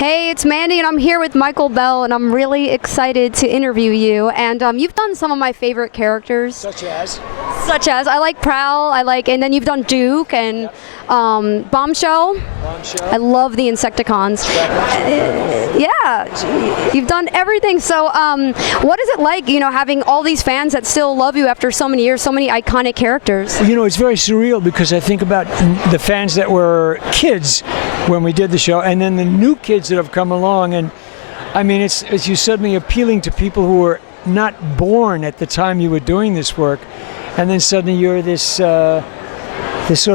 Hey, it's Mandy, and I'm here with Michael Bell, and I'm really excited to interview you. And you've done some of my favorite characters. Such as? I like Prowl, and then you've done Duke and Bombshell. I love the Insecticons. Yeah, you've done everything. So what is it like, having all these fans that still love you after so many years, so many iconic characters? It's very surreal because I think about the fans that were kids when we did the show, and then the new kids that have come along. And I mean, it's you suddenly appealing to people who were not born at the time you were doing this work, and then suddenly you're this sort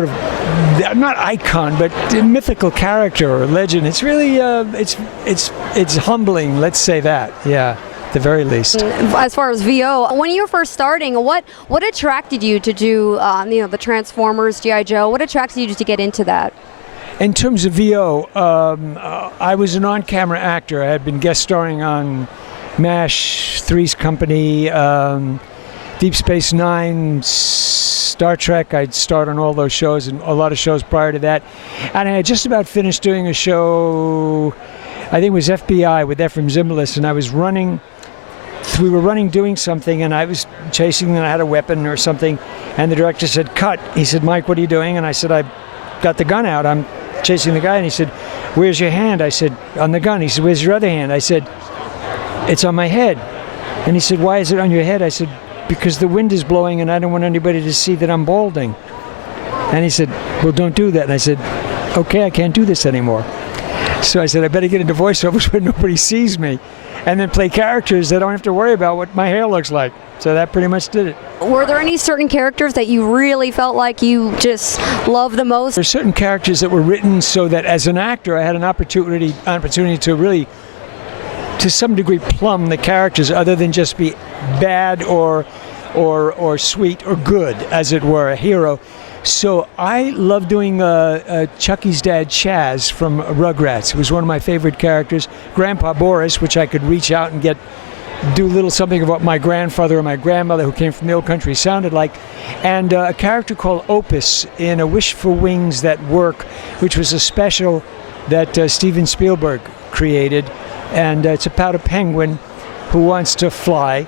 of, not icon, but mythical character or legend. It's really it's humbling. Let's say that. Yeah, at the very least. As far as VO, when you were first starting, what attracted you to do the Transformers, G.I. Joe? What attracted you to get into that? In terms of VO, I was an on-camera actor. I had been guest starring on MASH, Three's Company, Deep Space Nine, Star Trek. I'd starred on all those shows and a lot of shows prior to that. And I had just about finished doing a show, I think it was FBI with Ephraim Zimbalist, and I was running. We were running doing something, and I was chasing, and I had a weapon or something, and the director said, "Cut." He said, "Mike, what are you doing?" And I said, "I got the gun out. I'm chasing the guy." And he said, "Where's your hand?" I said, "On the gun." He said, "Where's your other hand?" I said, "It's on my head." And he said, "Why is it on your head?" I said, "Because the wind is blowing and I don't want anybody to see that I'm balding." And he said, "Well, don't do that." And I said, "Okay, I can't do this anymore." So I said, "I better get into voiceovers where nobody sees me, and then play characters that I don't have to worry about what my hair looks like." So that pretty much did it. Were there any certain characters that you really felt like you just loved the most? There's certain characters that were written so that as an actor I had an opportunity to really, to some degree, plumb the characters other than just be bad or sweet or good, as it were, a hero. So I love doing Chucky's dad, Chaz, from Rugrats. It was one of my favorite characters. Grandpa Boris, which I could reach out and do a little something of what my grandfather or my grandmother, who came from the old country, sounded like. And a character called Opus in A Wish for Wings That Work, which was a special that Steven Spielberg created. And it's about a penguin who wants to fly.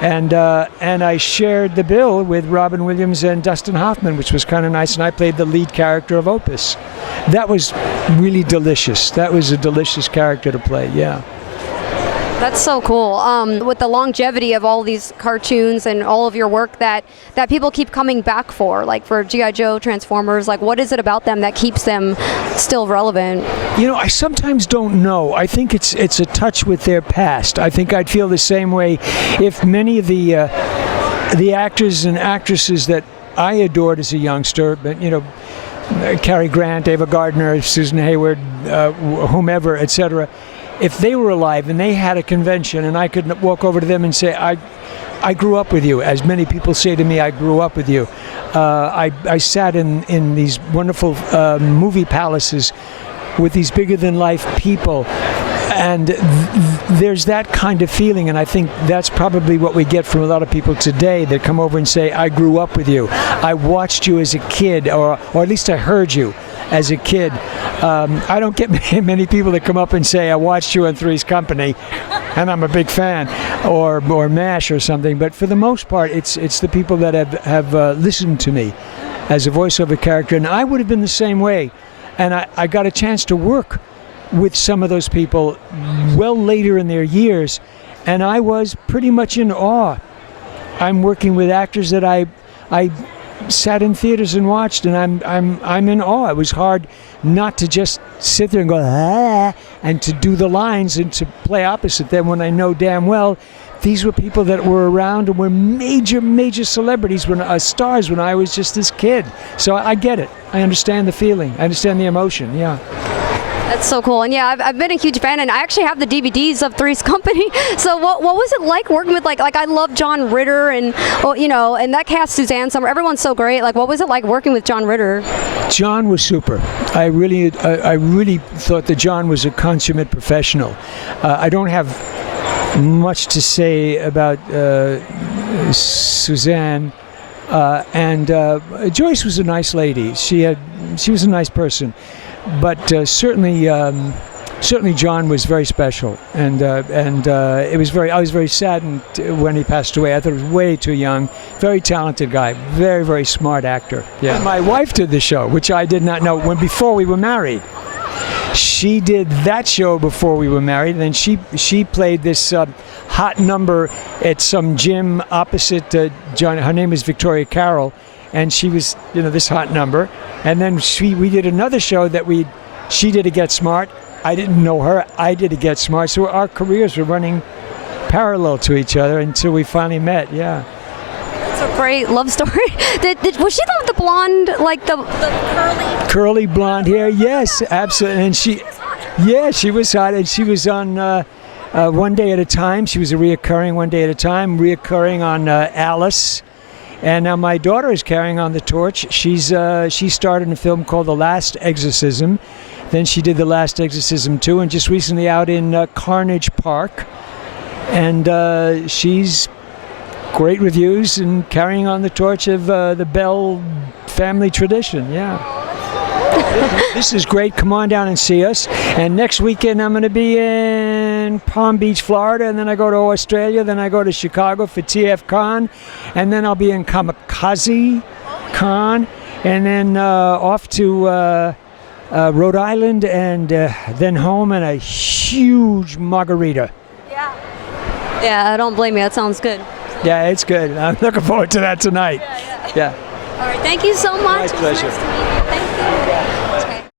And I shared the bill with Robin Williams and Dustin Hoffman, which was kind of nice, and I played the lead character of Opus. That was really delicious. That was a delicious character to play, yeah. That's so cool. With the longevity of all these cartoons and all of your work that people keep coming back for, like for G.I. Joe, Transformers, like what is it about them that keeps them still relevant? I sometimes don't know. I think it's a touch with their past. I think I'd feel the same way if many of the actors and actresses that I adored as a youngster, but Cary Grant, Ava Gardner, Susan Hayward, whomever, etc., if they were alive and they had a convention and I could walk over to them and say, I grew up with you, as many people say to me, I grew up with you. I sat in these wonderful movie palaces with these bigger-than-life people, and there's that kind of feeling, and I think that's probably what we get from a lot of people today that come over and say, I grew up with you. I watched you as a kid, or at least I heard you as a kid. I don't get many people that come up and say, I watched you on Three's Company, and I'm a big fan, or MASH or something. But for the most part, it's the people that have listened to me as a voiceover character, and I would have been the same way. And I got a chance to work with some of those people well later in their years, and I was pretty much in awe. I'm working with actors that I sat in theaters and watched, and I'm in awe. It was hard not to just sit there and go and to do the lines and to play opposite them when I know damn well these were people that were around and were major celebrities, stars when I was just this kid. So I get it. I understand the feeling. I understand the emotion. Yeah. That's so cool. And yeah, I've been a huge fan, and I actually have the DVDs of Three's Company. So what was it like working with like I love John Ritter and and that cast, Suzanne Summer, everyone's so great. Like what was it like working with John Ritter? John was super. I really thought that John was a consummate professional. I don't have much to say about Suzanne, and Joyce was a nice lady. She was a nice person, but certainly certainly John was very special, and it was very. I was very saddened when he passed away. I thought he was way too young. Very talented guy, very, very smart actor. Yeah. And my wife did the show, which I did not know before we were married. She did that show before we were married, and then she played this hot number at some gym opposite John. Her name is Victoria Carroll, and she was, this hot number. And then we did another show that she did a Get Smart. I didn't know her. I did a Get Smart. So our careers were running parallel to each other until we finally met. Yeah. That's a great love story. Was she the blonde, like the curly blonde hair? Yes, absolutely. And she was hot, and she was on One Day at a Time. She was a reoccurring One Day at a Time, reoccurring on Alice. And now my daughter is carrying on the torch. She starred in a film called The Last Exorcism. Then she did The Last Exorcism 2, and just recently out in Carnage Park. And she's great reviews and carrying on the torch of the Bell family tradition. Yeah. This is great. Come on down and see us. And next weekend I'm going to be in Palm Beach, Florida, and then I go to Australia, then I go to Chicago for TF Con, and then I'll be in Kamikaze Con, and then off to Rhode Island, and then home and a huge margarita. Yeah, I don't blame you. That sounds good. Yeah, it's good. I'm looking forward to that tonight. Yeah. All right, thank you so much. My pleasure. It was nice to meet you. Thank you.